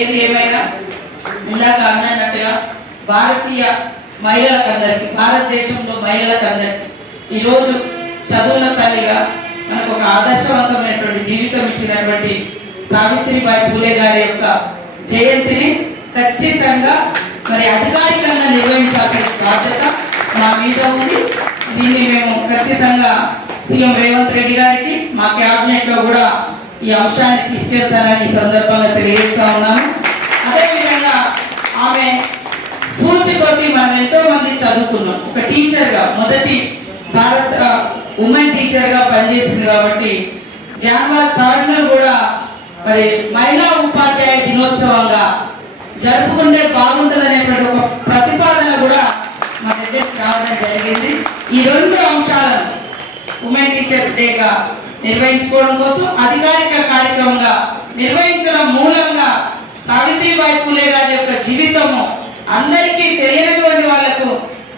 ఏది ఏమైనా ఇందాక అన్నట్టుగా భారతీయ మహిళలకందరికీ, భారతదేశంలో మహిళలకందరికీ ఈరోజు చదువుల తల్లిగా మనకు ఒక ఆదర్శవంతమైనటువంటి జీవితం ఇచ్చినటువంటి సావిత్రిబాయి పూలే గారి యొక్క జయంతిని ఖచ్చితంగా మరి అధికారికంగా నిర్వహించాల్సిన బాధ్యత మా మీద ఉంది. దీన్ని మేము ఖచ్చితంగా సీఎం రేవంత్ రెడ్డి గారికి మా క్యాబినెట్ లో కూడా ఈ అంశాన్ని తీసుకెళ్తానని ఈ సందర్భంగా తెలియజేస్తా ఉన్నాను. అదేవిధంగా ఆమె స్ఫూర్తితోటి మనం ఎంతో మంది చదువుకున్నాం. ఒక టీచర్ గా మొదటి భారత ఉమెన్ టీచర్ గా పనిచేసింది కాబట్టి జనవరి 3న కూడా మరి మహిళా ఉపాధ్యాయ దినోత్సవంగా జరుపుకుంటే బాగుంటుంది అనేటువంటి ఒక ప్రతిపాదన కూడా మా దగ్గరికి రావడం జరిగింది. ఈ రెండు అంశాలను ఉమెన్ టీచర్స్ డేగా నిర్వహించుకోవడం కోసం అధికారిక కార్యక్రమంగా నిర్వహించడం మూలంగా సావిత్రిబాయి పూలే గారి యొక్క జీవితము అందరికీ తెలియనటువంటి వాళ్ళకు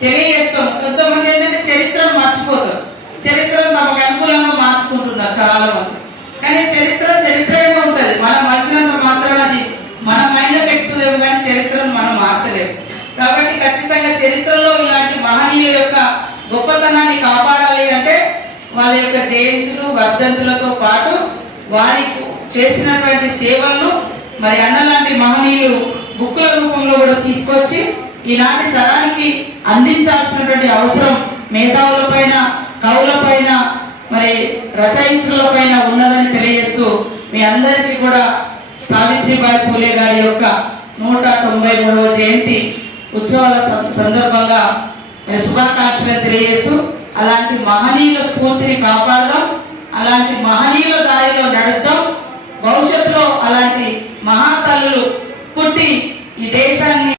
తెలియజేస్తాం. కొంతమంది ఏంటంటే చరిత్రను మర్చిపోతారు, చరిత్రను తమకు అనుకూలంగా మార్చుకుంటున్నారు చాలా మంది. కానీ చరిత్రగా ఉంటుంది. మనం మర్చినంత మాత్రాన అది మన మైండ్లో పెట్టుకోలేము, కానీ చరిత్రను మనం మార్చలేము. కాబట్టి ఖచ్చితంగా చరిత్రలో ఇలాంటి మహనీయుల యొక్క గొప్పతనాన్ని కాపాడాలి అంటే వాళ్ళ యొక్క జయంతులు వర్ధంతులతో పాటు వారికి చేసినటువంటి సేవలను మరి అన్నలాంటి మహనీయులు బుక్కుల రూపంలో కూడా తీసుకొచ్చి ఈనాటి తరానికి అందించాల్సినటువంటి అవసరం మేధావుల పైన, కవుల పైన, మరి రచయిత్రుల పైన ఉన్నదని తెలియజేస్తూ మీ అందరికీ కూడా సావిత్రిబాయి పూలే గారి యొక్క 193వ జయంతి ఉత్సవాల సందర్భంగా శుభాకాంక్షలు తెలియజేస్తూ అలాంటి మహనీయుల స్ఫూర్తిని కాపాడదాం, అలాంటి మహనీయుల దారిలో నడుద్దాం. భవిష్యత్తులో అలాంటి మహాతల్లులు పుట్టి ఈ దేశాన్ని